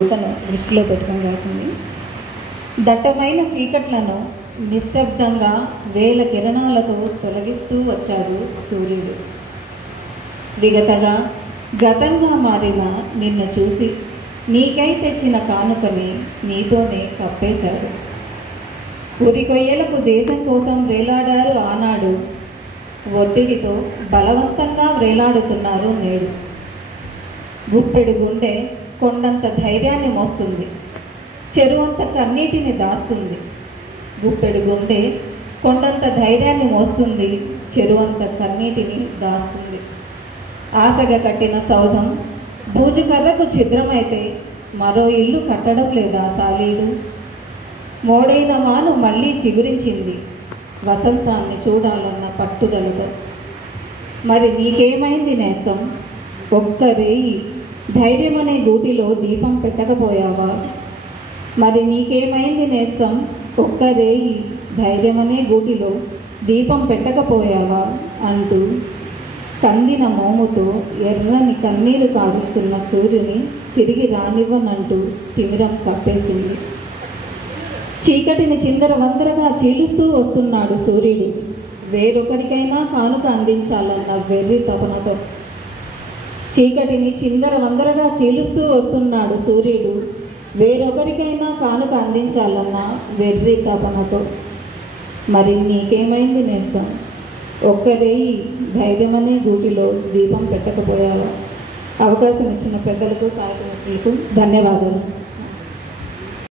తను దృష్టిలో పెట్టుకొని రాసింది. దట్టమైన చీకట్లను నిశ్శబ్దంగా వేల కిరణాలతో తొలగిస్తూ వచ్చాడు సూర్యుడు. విగతగా గతంగా మారిన నిన్ను చూసి నీకై తెచ్చిన కానుకని నీతోనే కప్పేశాడు. ఉరికొయ్యలకు దేశం కోసం వేలాడారు ఆనాడు, ఒత్తిడితో బలవంతంగా వేలాడుతున్నారు నేడు. గుప్పెడు గుండె కొండంత ధైర్యాన్ని మోస్తుంది, చెరువంత కన్నీటిని దాస్తుంది. గుప్పెడు గుండె కొండంత ధైర్యాన్ని మోస్తుంది, చెరువంత కన్నీటిని దాస్తుంది. ఆశగా కట్టిన సౌధం బూజు కర్రకు ఛిద్రమైతే మరో ఇల్లు కట్టడం లేదా సాలీడు. మోడైన మాను మళ్ళీ చిగురించింది వసంతాన్ని చూడాలన్న పట్టుదలతో. మరి నీకేమైంది నేస్తం? ఒక్క రేయి ధైర్యం అనే గూటిలో దీపం పెట్టకపోయావా? మరి నీకేమైంది నేస్తం? ఒక్క రేయి ధైర్యం అనే గూటిలో దీపం పెట్టకపోయావా అంటూ కందిన మోముతో ఎర్రని కన్నీరు కారుస్తున్న సూర్యుని తిరిగి రానివ్వనంటూ తిమిరం కప్పేసింది. చీకటిని చిందర వందరగా చీలుస్తూ వస్తున్నాడు సూర్యుడు, వేరొకరికైనా కానుక అందించాలన్న వెర్రి తపనతో. చీకటిని చిందర వందరగా చీలుస్తూ వస్తున్నాడు సూర్యుడు, వేరొకరికైనా కానుక అందించాలన్న వెర్రి తపనతో. మరి నీకేమైంది నేస్తం? ఒక్కరేయి ధైర్యమనే గూటిలో దీపం పెట్టకపోయావా? అవకాశం ఇచ్చిన పెద్దలకు, సాహిత్య మిత్రులకు ధన్యవాదాలు.